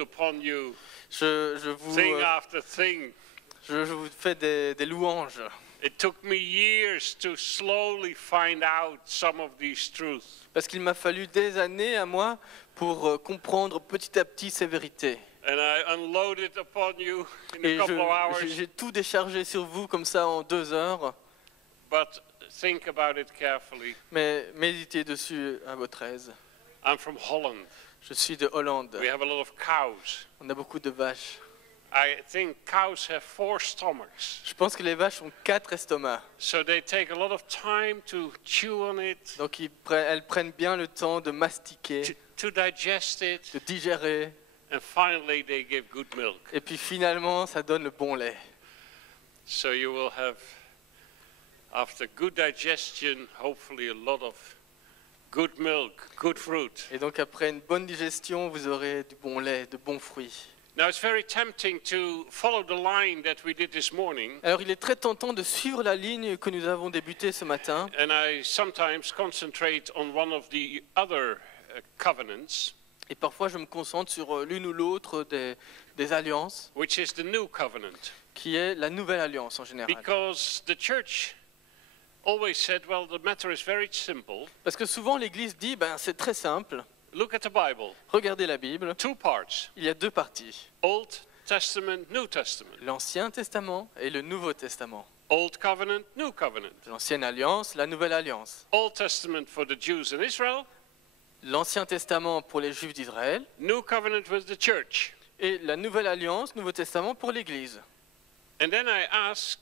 upon you, je thing after thing. je vous fais des louanges. It took me years to slowly find out some of these truths. Parce qu'il m'a fallu des années à moi pour comprendre petit à petit ces vérités. And I unloaded upon you in Et a couple of hours. j'ai tout déchargé sur vous comme ça en 2 heures. But think about it carefully. Mais méditez dessus à votre aise. I'm from Holland. Je suis de Hollande. We have a lot of cows. On a beaucoup de vaches. I think cows have 4 stomachs. Je pense que les vaches ont 4 estomacs. So they take a lot of time to chew on it, Donc elles prennent bien le temps de mastiquer, to digest it, de digérer. and finally they give good milk. Et puis finalement, ça donne le bon lait. So you will have, after good digestion, hopefully a lot of good milk, good fruit. Et donc après une bonne digestion, vous aurez du bon lait, de bons fruits. Now it's very tempting to follow the line that we did this morning, Alors il est très tentant de suivre la ligne que nous avons débutée ce matin. and I sometimes concentrate on one of the other covenants, Et parfois je me concentre sur l'une ou l'autre des alliances, which is the new covenant. qui est la nouvelle alliance en général. Because the church always said, well, the matter is very simple. Parce que souvent l'Église dit, c'est très simple, Look at the Bible. regardez la Bible, 2 parts. il y a 2 parties, Old Testament, New Testament. l'Ancien Testament et le Nouveau Testament. Old covenant, New covenant. L'Ancienne Alliance, la Nouvelle Alliance. Old Testament for the Jews in Israel, L'Ancien Testament pour les Juifs d'Israël New covenant with the church. et la Nouvelle Alliance, Nouveau Testament pour l'Église. And then I ask,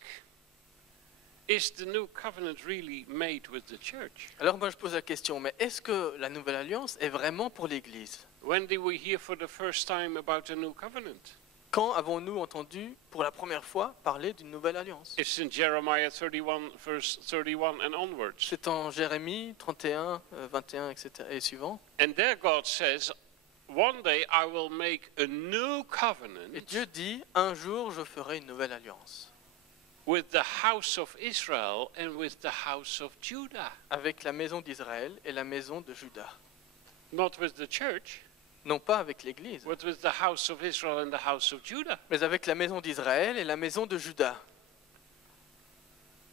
is the new covenant really made with the church? Alors moi je pose la question, mais est-ce que la Nouvelle Alliance est vraiment pour l'Église? When did we hear for the first time about the new covenant? Quand avons-nous entendu pour la première fois parler d'une Nouvelle Alliance? It's in Jeremiah 31, verse 31 and onwards. C'est en Jérémie 31, 21, etc. et suivant. And there God says, one day I will make a new Et covenant Dieu dit, un jour je ferai une nouvelle alliance with the house of Israel and with the house of Judah. avec la maison d'Israël et la maison de Juda. Not with the church, Non pas avec l'Église, but with the house of Israel and the house of Judah. mais avec la maison d'Israël et la maison de Juda.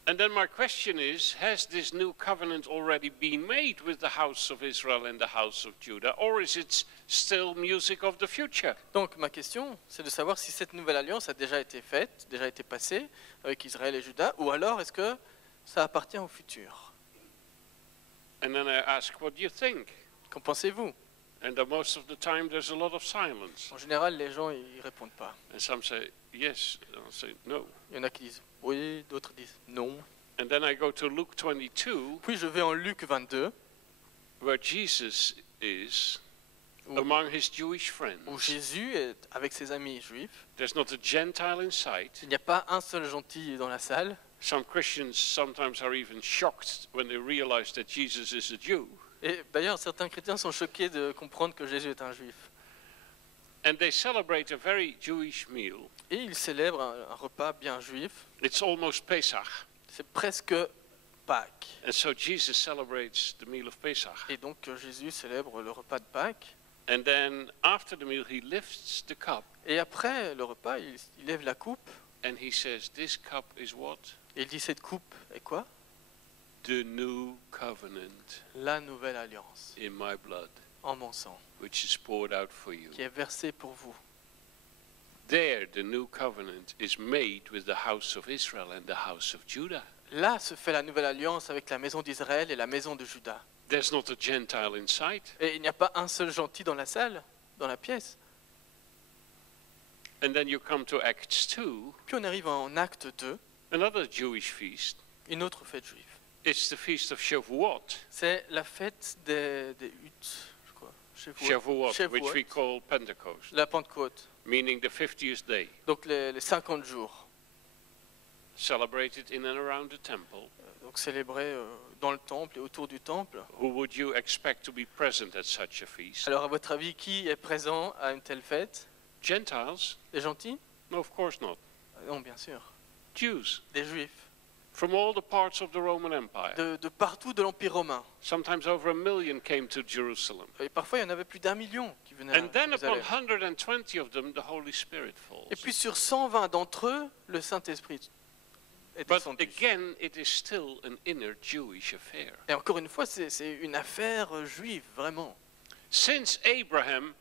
And then my question is, has this new covenant already been made with the house of Israel and the house of Judah, or is it still music of the future? Donc ma question, c'est de savoir si cette nouvelle alliance a déjà été faite, déjà été passée avec Israël et Juda, ou alors est-ce que ça appartient au futur? And then I ask, what do you think? Qu'en pensez-vous? And most of the time there's a lot of silence. En général, les gens ils répondent pas. And some say yes, and I say no. Il y en a qui disent oui, d'autres disent non. And then I go to Luke 22, Puis je vais en Luc 22, where Jesus is où, among his Jewish où friends. Jésus est avec ses amis juifs. There's not a Gentile in sight. Il n'y a pas un seul gentil dans la salle. Some Christians sometimes are even shocked when they realize that Jesus is a Jew. Et d'ailleurs, certains chrétiens sont choqués de comprendre que Jésus est un juif. And they celebrate a very Jewish meal. Et ils célèbrent un repas bien juif. It's almost Pesach. C'est presque Pâques. And so Jesus celebrates the meal of Pesach. Et donc Jésus célèbre le repas de Pâques. And then after the meal, he lifts the cup Et après le repas, il lève la coupe. and he says, this cup is what? Et il dit cette coupe est quoi? The new covenant La nouvelle alliance in my blood, en mon sang, which is poured out for you. qui est versée pour vous. There, the new covenant is made with the house of Israel and the house of Judah. Là se fait la nouvelle alliance avec la maison d'Israël et la maison de Juda. There's not a Gentile in sight. Et il n'y a pas un seul gentil dans la salle, dans la pièce. And then you come to Acts 2, Puis on arrive en Acte 2, another Jewish feast. une autre fête juive. It's the feast of Shavuot. C'est la fête des huttes, je crois. Shavuot, which we Shavuot, call Pentecost, la Pentecôte. meaning the 50th day, Donc les 50 jours. celebrated in and around the temple. Donc célébrés dans le temple et autour du temple. Who would you expect to be present at such a feast? Alors à votre avis, qui est présent à une telle fête? Gentiles? Des gentils? No, of course not. Non, bien sûr. Jews Des juifs. from all the parts of the Roman Empire. De partout de l'Empire romain. Sometimes over 1 million came to Jerusalem. Et parfois, il y en avait plus d'1 million qui venaient à And then upon Jérusalem. 120 of them, the Holy Spirit falls. Et puis sur 120 d'entre eux, le Saint-Esprit est But descendu. again, it is still an inner Jewish affair. Et encore une fois, c'est une affaire juive, vraiment. Since Abraham,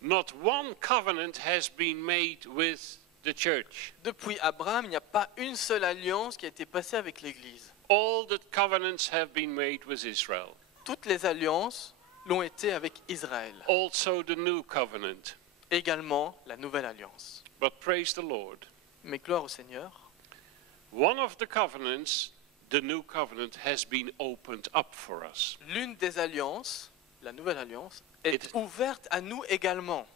not one covenant has been made with the church. Depuis Abraham, il n'y a pas une seule alliance qui a été passée avec l'Église. All the covenants have been made with Israel. Toutes les alliances l'ont été avec Israël. Also the new covenant. Également la nouvelle alliance. But praise the Lord. Mais gloire au Seigneur. One of the covenants, the new covenant, has been opened up for us. L'une des alliances, la nouvelle alliance, est It- ouverte à nous également.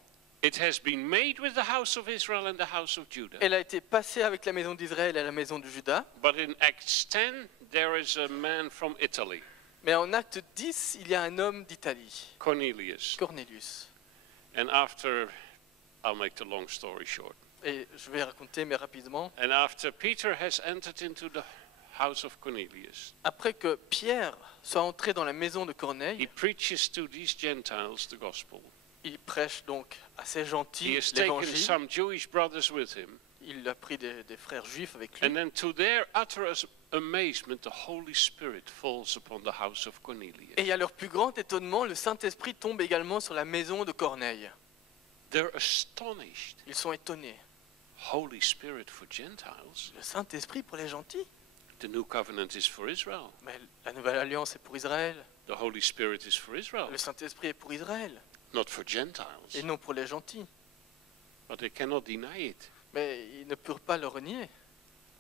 It has been made with the house of Israel and the house of Judah. Elle a été passée avec la maison d'Israël et la maison de Juda. But in Acts 10, there is a man from Italy, Mais en acte 10, il y a un homme d'Italie, Cornelius. Cornelius. And after, I'll make the long story short. Et je vais raconter, mais rapidement. And after Peter has entered into the house of Cornelius, Après que Pierre soit entré dans la maison de he Corneille, preaches to these Gentiles the gospel. il prêche donc à ces He gentils has taken l'évangile. some Jewish brothers with him. Il a pris des frères juifs avec And lui. then to their utter amazement, the Holy Spirit falls upon the house of Cornelius. Et à leur plus grand étonnement, le Saint-Esprit tombe également sur la maison de Corneille. They're astonished. Ils sont étonnés. Holy Spirit for Gentiles. Le Saint-Esprit pour les gentils? The new covenant is for Israel. Mais la nouvelle alliance est pour Israël. The Holy Spirit is for Israel, Le Saint-Esprit est pour Israël not for et Gentiles. non pour les gentils. But they cannot deny it. Mais ils ne peuvent pas le renier.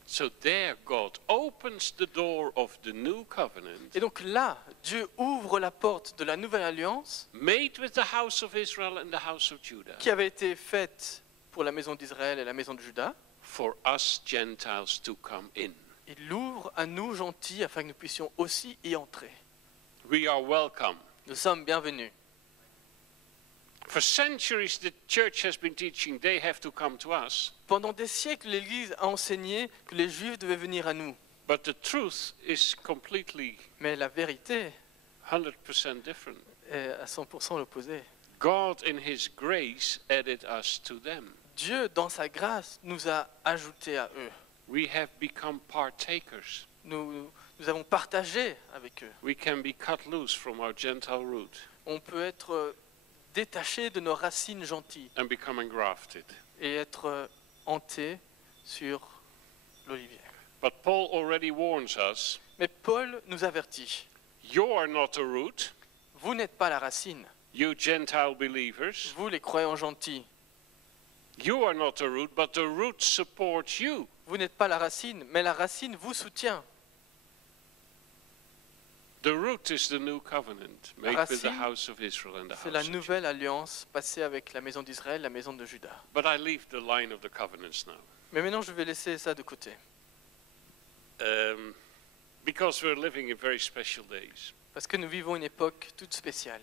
So there God opens the door of the new covenant, Et donc là, Dieu ouvre la porte de la nouvelle alliance made with the house of Israel and the house of Judah, qui avait été faite pour la maison d'Israël et la maison de Juda. for us Gentiles to come in. Il l'ouvre à nous gentils afin que nous puissions aussi y entrer. We are welcome. Nous sommes bienvenus. For centuries, the church has been teaching they have to come to us. Pendant des siècles, l'Église a enseigné que les Juifs devaient venir à nous. But the truth is completely Mais la vérité 100% different. est à 100% l'opposé. God, in His grace, added us to them. Dieu, dans sa grâce, nous a ajoutés à eux. We have become partakers. Nous avons partagé avec eux. We can be cut loose from our Gentile root On peut être détaché de nos racines gentilles and become engrafted. et être hanté sur l'olivier. But Paul already warns us, Mais Paul nous avertit. you are not a root, Vous n'êtes pas la racine. you Gentile believers. Vous, les croyants gentils. You are not a root, but the root supports you. Vous n'êtes pas la racine, mais la racine vous soutient. The root is the new covenant made with the racine, house of Israel and the C'est la house of Judah. nouvelle alliance passée avec la maison d'Israël, la maison de Juda. But I leave the line of the covenants now. Mais maintenant, je vais laisser ça de côté. Because we're living in very special days. Parce que nous vivons une époque toute spéciale.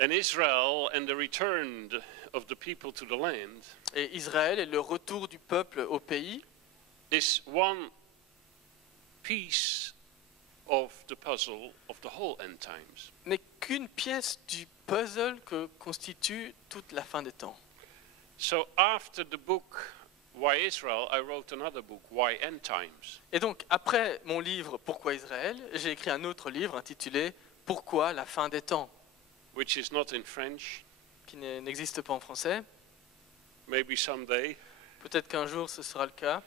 And Israel and the return of the people to the land Et Israël et le retour du peuple au pays is one piece of the puzzle of the whole end times. n'est qu'une pièce du puzzle que constitue toute la fin des temps. So after the book Why Israel, I wrote another book, Why End Times. Et donc, après mon livre Pourquoi Israël, j'ai écrit un autre livre intitulé Pourquoi la fin des temps, Which is not in French. qui n'existe pas en français. Maybe someday. Peut-être qu'un jour ce sera le cas.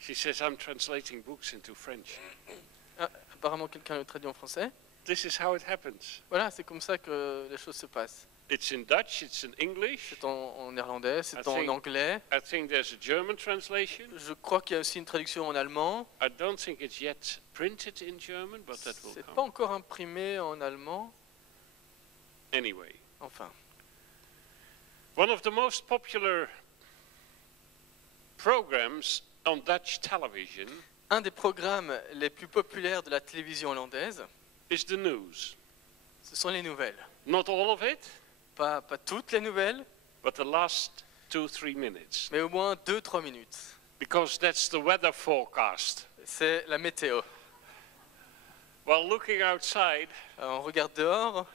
She says, I'm translating books into French. Ah, apparemment, quelqu'un le traduit en français. This is how it happens. Voilà, c'est comme ça que les choses se passent. It's in Dutch, it's in English. C'est en néerlandais, c'est I en think- anglais. I think there's a German translation. Je crois qu'il y a aussi une traduction en allemand. I don't think it's yet printed in German, but that will C'est pas come. encore imprimé en allemand. Anyway, Enfin, one of the most popular programs on Dutch television un des programmes les plus populaires de la télévision hollandaise, is the news. ce sont les nouvelles. Not all of it, Pas toutes les nouvelles, but the last 2-3 minutes. mais au moins 2-3 minutes. Because that's the weather forecast. C'est la météo. While looking outside, On regarde dehors,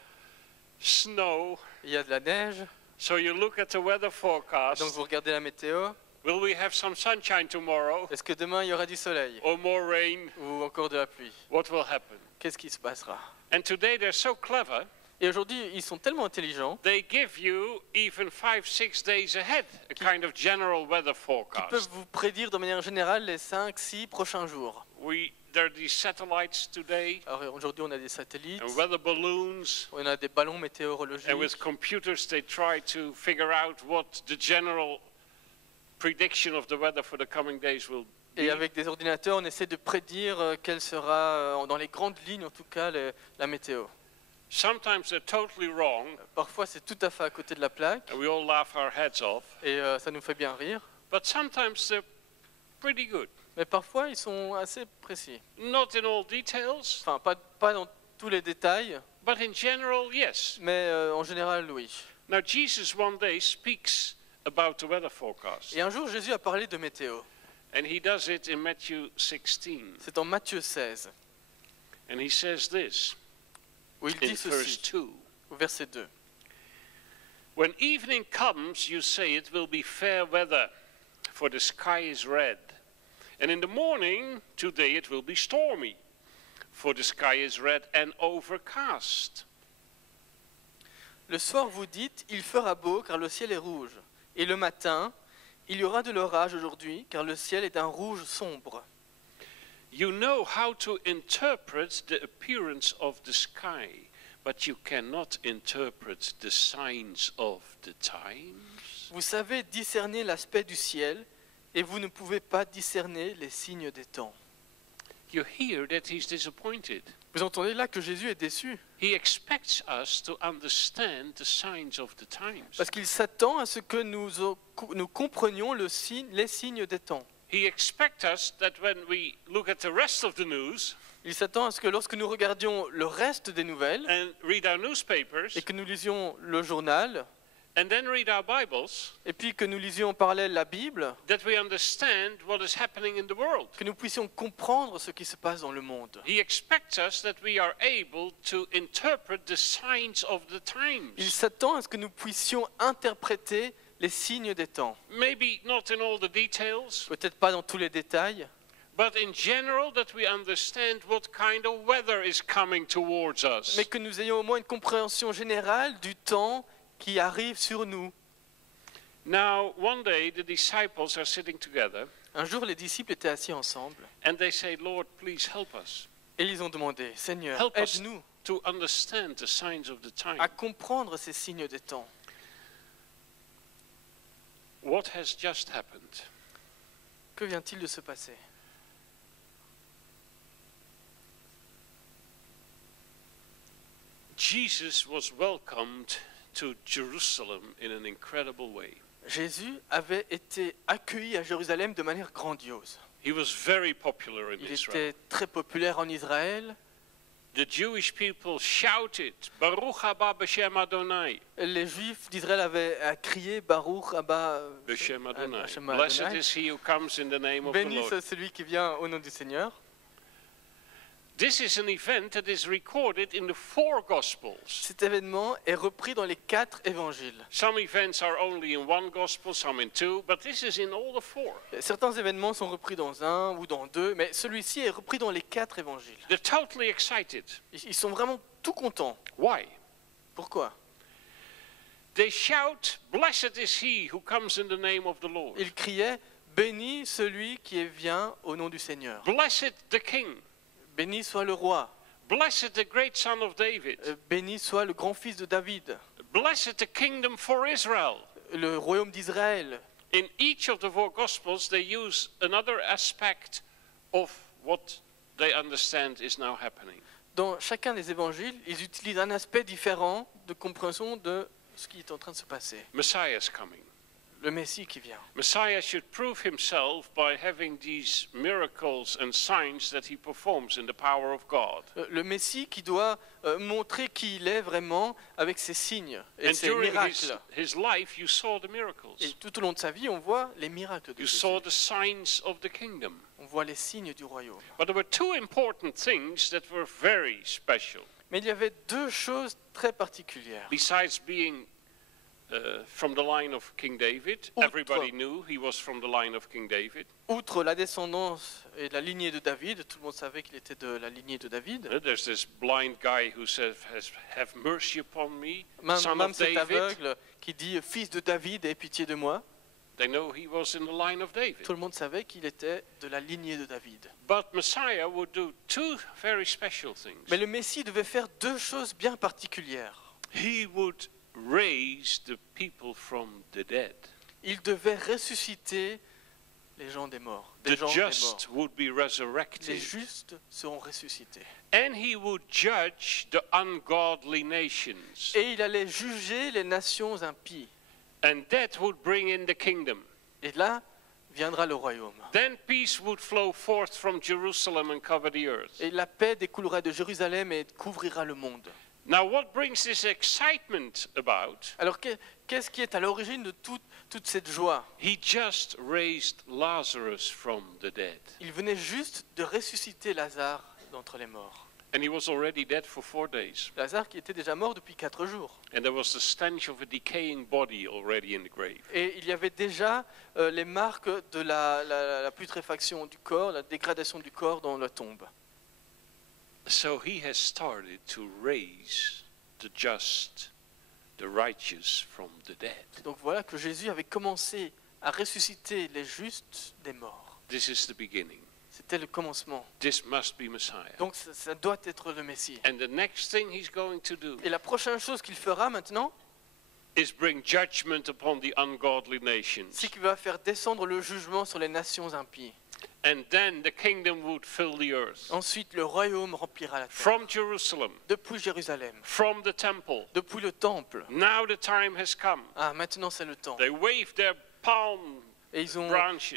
snow, il y a de la neige, So you look at the weather forecast. Donc vous regardez la météo. Will we have some sunshine tomorrow Est-ce que demain il y aura du soleil or more rain? ou encore de la pluie? What will happen? Qu'est-ce qui se passera? And today they're so clever, Et aujourd'hui, ils sont tellement intelligents they give you even 5-6 days ahead a kind of general weather qu'ils peuvent forecast. vous prédire de manière générale les 5-6 prochains jours. There are these satellites today Alors aujourd'hui, on a des satellites, and weather balloons, on a des ballons and with météorologiques. computers they try to figure out what the general prediction of the weather for the coming days will Et be. avec des ordinateurs, on essaie de prédire quelle sera, dans les grandes lignes en tout cas, la météo. Sometimes they're totally wrong, Parfois, c'est tout à fait à côté de la plaque and we all laugh our heads off, et ça nous fait bien rire. but sometimes they're pretty good. Mais parfois, ils sont assez précis. Not in all details, Enfin, pas dans tous les détails, but in general, yes. mais en général, oui. Now, Jesus one day speaks about the weather forecast, Et un jour, Jésus a parlé de météo. and he does it in Matthew 16. C'est en Matthieu 16, And he says this où il in dit verse ceci, 2. au verset 2. When evening comes, you say it will be fair weather, for the sky is red. And in the morning, today it will be stormy, for the sky is red and overcast. Le soir, vous dites, il fera beau car le ciel est rouge. Et le matin, il y aura de l'orage aujourd'hui car le ciel est d'un rouge sombre. You know how to interpret the appearance of the sky, but you cannot interpret the signs of the times. Vous savez discerner l'aspect du ciel et vous ne pouvez pas discerner les signes des temps. You hear that he's disappointed. Vous entendez là que Jésus est déçu He expects us to understand the signs of the times. parce qu'il s'attend à ce que nous comprenions les signes des temps. He expects us that when we look at the rest of the news Il s'attend à ce que lorsque nous regardions le reste des nouvelles and read our newspapers et que nous lisions le journal and then read our Bibles, et puis que nous lisions en parallèle la Bible, that we understand what is happening in the world. que nous puissions comprendre ce qui se passe dans le monde. He expects us that we are able to interpret the signs of the Il times. s'attend à ce que nous puissions interpréter les signes des temps. Maybe not in all the details, Peut-être pas dans tous les détails, but in general that we understand what kind of weather is coming towards us. mais que nous ayons au moins une compréhension générale du temps qui arrive sur nous. Now, one day the disciples are sitting together Un jour, les disciples étaient assis ensemble and they say, Lord, please help us et ils ont demandé, Seigneur, Help us. aide-nous to understand the signs of the time. à comprendre ces signes des temps. What has just happened? Que vient-il de se passer? Jesus was welcomed to Jerusalem in an incredible way. Jésus avait été accueilli à Jérusalem de manière grandiose. He was very popular in Il Israel. était très populaire en Israël. The Jewish people shouted, Baruch haba b'shem Adonai. Les Juifs d'Israël avaient crié Baruch Abba. B'shem Adonai. Hashem Blessed Adonai. is he who comes in the name of the Béni Lord. soit celui qui vient au nom du Seigneur. This is an event that is recorded in the 4 Gospels. Cet événement est repris dans les 4 évangiles. Some events are only in 1 Gospel, some in 2, but this is in all the 4. Certains événements sont repris dans un ou dans 2, mais celui-ci est repris dans les 4 évangiles. They're totally excited. Ils sont vraiment tout contents. Why? Pourquoi? They shout, Blessed is he who comes in the name of the Lord. Ils criaient Béni celui qui vient au nom du Seigneur. Blessed the King. Béni soit le roi. Blessed the great son of David. Béni soit le grand-fils de David. Blessed the kingdom for Israel. Le royaume d'Israël. In each of the 4 Gospels, they use another aspect of what they understand is now happening. Dans chacun des évangiles, ils utilisent un aspect différent de compréhension de ce qui est en train de se passer. Messiah's coming. Le Messie qui vient. Messiah should prove himself by having these miracles and signs that he performs in the power of God. Le Messie qui doit montrer qui il est vraiment avec ses signes et And ses during miracles. his life, you saw the miracles. Et tout au long de sa vie, on voit les miracles de You Jésus. saw the signs of the kingdom. On voit les signes du royaume. But there were 2 important things that were very special. Mais il y avait 2 choses très particulières. Besides being from the line of King David. Outre- Everybody knew he was from the line of King David. Outre la descendance et la lignée de David, tout le monde savait qu'il était de la lignée de David. There's this blind guy who says, "Have mercy upon me, Même, son même of cet David." aveugle qui dit « Fils de David, aie pitié de moi », They know he was in the line of David. tout le monde savait qu'il était de la lignée de David. But Messiah would do two very special things. Mais le Messie devait faire deux choses bien particulières. He would raise the people from the dead. Il devait ressusciter les gens des morts. The Des gens des morts. just would be Les resurrected. justes seront ressuscités. And he would judge the ungodly nations. Et il allait juger les nations impies. And that would bring in the kingdom. Et là viendra le royaume. Then peace would flow forth from Jerusalem and cover the earth. Et la paix découlera de Jérusalem et couvrira le monde. Now, what brings this excitement about? Alors qu'est-ce qui est à l'origine de toute cette joie? He just raised Lazarus from the dead. Il venait juste de ressusciter Lazare d'entre les morts. And he was already dead for 4 days. Lazare qui était déjà mort depuis 4 jours. And there was the stench of a decaying body already in the grave. Et il y avait déjà les marques de la putréfaction du corps, la dégradation du corps dans la tombe. So he has started to raise the just, the righteous from the dead. Donc voilà que Jésus avait commencé à ressusciter les justes des morts. This is the beginning. C'était le commencement. This must be Messiah. Donc ça doit être le Messie. And the next thing he's going to do Et la prochaine chose qu'il fera maintenant, is bring judgment upon the ungodly nations. c'est qu'il va faire descendre le jugement sur les nations impies. And then the kingdom would fill the earth. Ensuite, le royaume remplira la terre. From Jerusalem, Depuis Jérusalem, from the temple. depuis le temple. Now the time has come. Ah, maintenant c'est le temps. They wave their palm Et ils branches,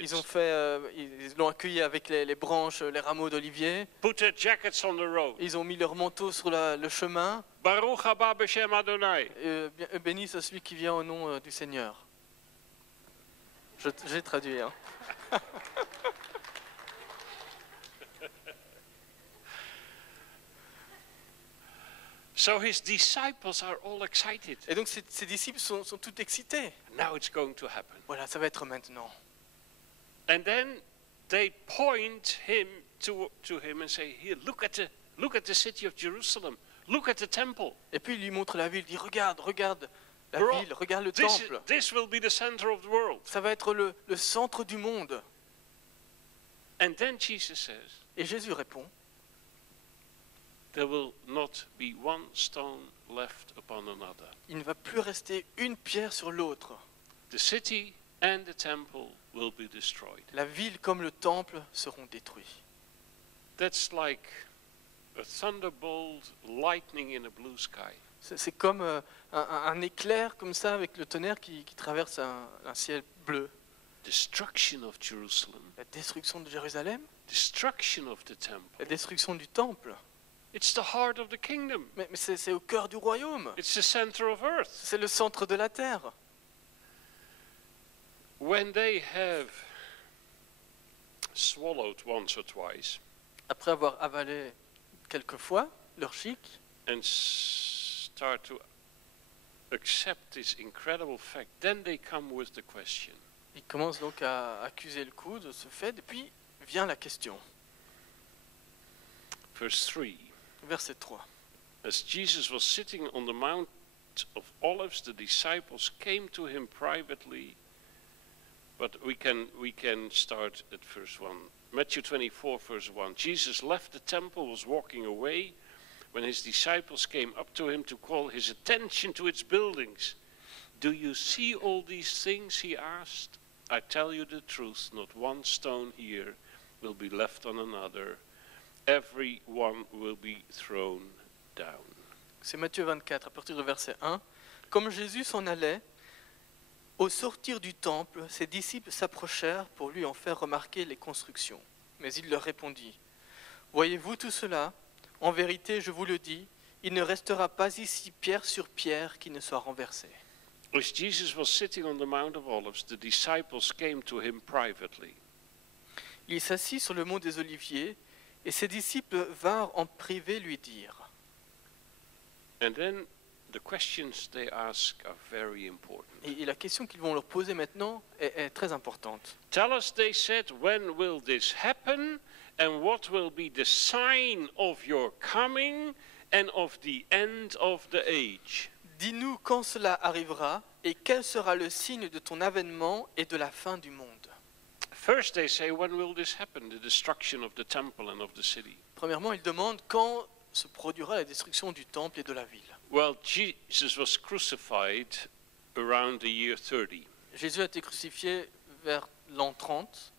l'ont accueilli avec les branches, les rameaux d'olivier. put their jackets on the road. Ils ont mis leur manteau sur le chemin. Baruch haba b'shem Adonai. Béni soit celui qui vient au nom du Seigneur. J'ai traduit. Hein. So his disciples are all excited. Et donc ses disciples sont tous excités. Now it's going to happen. Voilà, ça va être maintenant. And then they point him to him and say, "Here, look at the city of Jerusalem. Look at the temple. Et puis il lui montre la ville, il dit regarde la Bro, ville, regarde le This, temple. this will be the center of the world." Ça va être le centre du monde. And then Jesus says, Et Jésus répond, "There will not be one stone left upon another. il ne va plus rester une pierre sur l'autre. The city and the temple will be destroyed." La ville comme le temple seront détruits. That's like a thunderbolt, lightning in a blue sky. C'est comme un éclair comme ça avec le tonnerre qui traverse un ciel bleu. Destruction of Jerusalem, La destruction de Jérusalem, destruction of the temple. la destruction du temple. It's the heart of the kingdom. Mais c'est au cœur du royaume. It's the center of earth. C'est le centre de la terre. When they have swallowed once or twice Après avoir avalé quelques fois leur chic and start to accept this incredible fact, then they come with the question. ils commencent donc à accuser le coup de ce fait. Et puis vient la question. Verse 3. Verset 3. As Jesus was sitting on the Mount of Olives, the disciples came to him privately. But we can start at verse 1. Matthew 24, verse 1. Jesus left the temple, was walking away, when his disciples came up to him to call his attention to its buildings. "Do you see all these things?" he asked. "I tell you the truth, not one stone here will be left on another. Every one will be thrown down." C'est Matthieu 24, à partir du verset 1. Comme Jésus s'en allait, au sortir du temple, ses disciples s'approchèrent pour lui en faire remarquer les constructions. Mais il leur répondit, « Voyez-vous tout cela? En vérité, je vous le dis, il ne restera pas ici pierre sur pierre qui ne soit renversée. » As Jesus was sitting on the Mount of Olives, the disciples came to him privately. Il s'assit sur le mont des Oliviers, et ses disciples vinrent en privé lui dire. And then the questions they ask are very important. Et la question qu'ils vont leur poser maintenant est très importante. Tell us, they said, when will this happen, and what will be the sign of your coming and of the end of the age? Dis-nous quand cela arrivera et quel sera le signe de ton avènement et de la fin du monde. First they say, when will this happen, the destruction of the temple and of the city? Premièrement, ils demandent quand se produira la destruction du temple et de la ville. Well, Jesus was crucified around the year 30. Jésus a été crucifié vers l'an 30.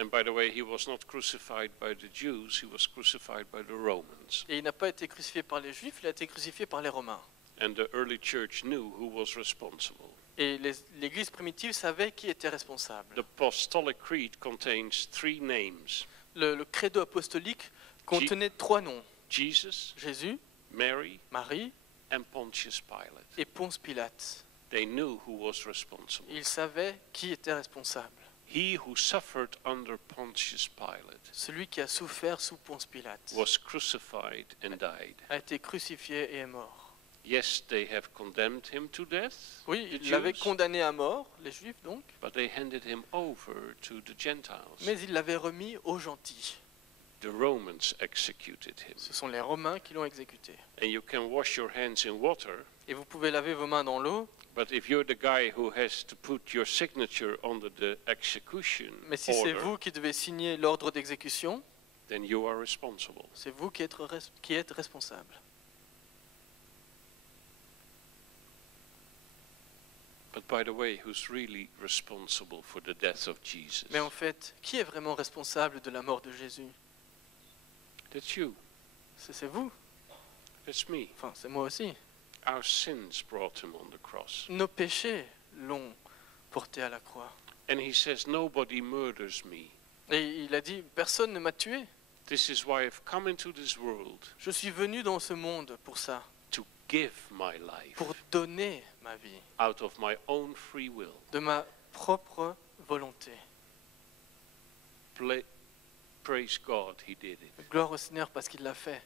And by the way, he was not crucified by the Jews, he was crucified by the Romans. Et il n'a pas été crucifié par les Juifs, il a été crucifié par les Romains. And the early church knew who was responsible. Et l'Église primitive savait qui était responsable. The Apostolic Creed contains 3 names: Le credo apostolique contenait 3 noms. Jesus, Jésus, Mary, Marie and Pontius Pilate. et Ponce Pilate. They knew who was responsible. Ils savaient qui était responsable. He who suffered under Pontius Pilate Celui qui a souffert sous Ponce Pilate was crucified and died. a été crucifié et est mort. Yes, they have condemned him to death, Oui, the ils l'avaient Jews, condamné à mort, les Juifs donc, but they handed him over to the Gentiles. mais ils l'avaient remis aux gentils. The Romans executed him. Ce sont les Romains qui l'ont exécuté. And you can wash your hands in water, Et vous pouvez laver vos mains dans l'eau, but if you're the guy who has to put your signature under the execution mais si c'est order, vous qui devez signer l'ordre d'exécution, then you are responsible. c'est vous qui êtes responsable. But by the way, who's really responsible for the death of Jesus? Mais en fait, qui est vraiment responsable de la mort de Jésus? That's you. C'est vous. That's me. Enfin, c'est moi aussi. Our sins brought him on the cross. Nos péchés l'ont porté à la croix. And he says, nobody murders me. Et il a dit, personne ne m'a tué. This is why I've come into this world, Je suis venu dans ce monde pour ça, to give my life pour donner ma vie, out of my own free will. de ma propre volonté. Praise God, he did it. Gloire au Seigneur parce qu'il l'a fait.